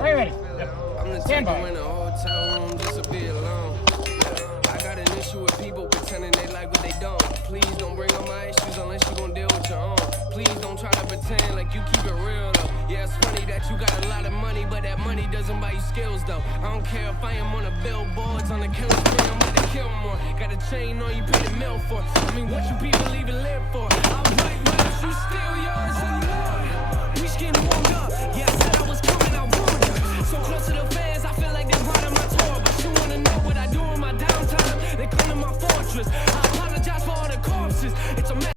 Right, ready. I'm the Stand type by. to in a hotel room just to be alone. I got an issue with people pretending they like what they don't. Please don't bring up my issues unless you gon' deal with your own. Please don't try to pretend like you keep it real though. Yeah, it's funny that you got a lot of money, but that money doesn't buy you skills though. I don't care if I am on the billboards, on the killing spree, I'm about to kill more. Got a chain on you, pay the mill for. I mean, what you people even live for? I'll write raps, you steal yours anymore. We just getting warmed up, yeah.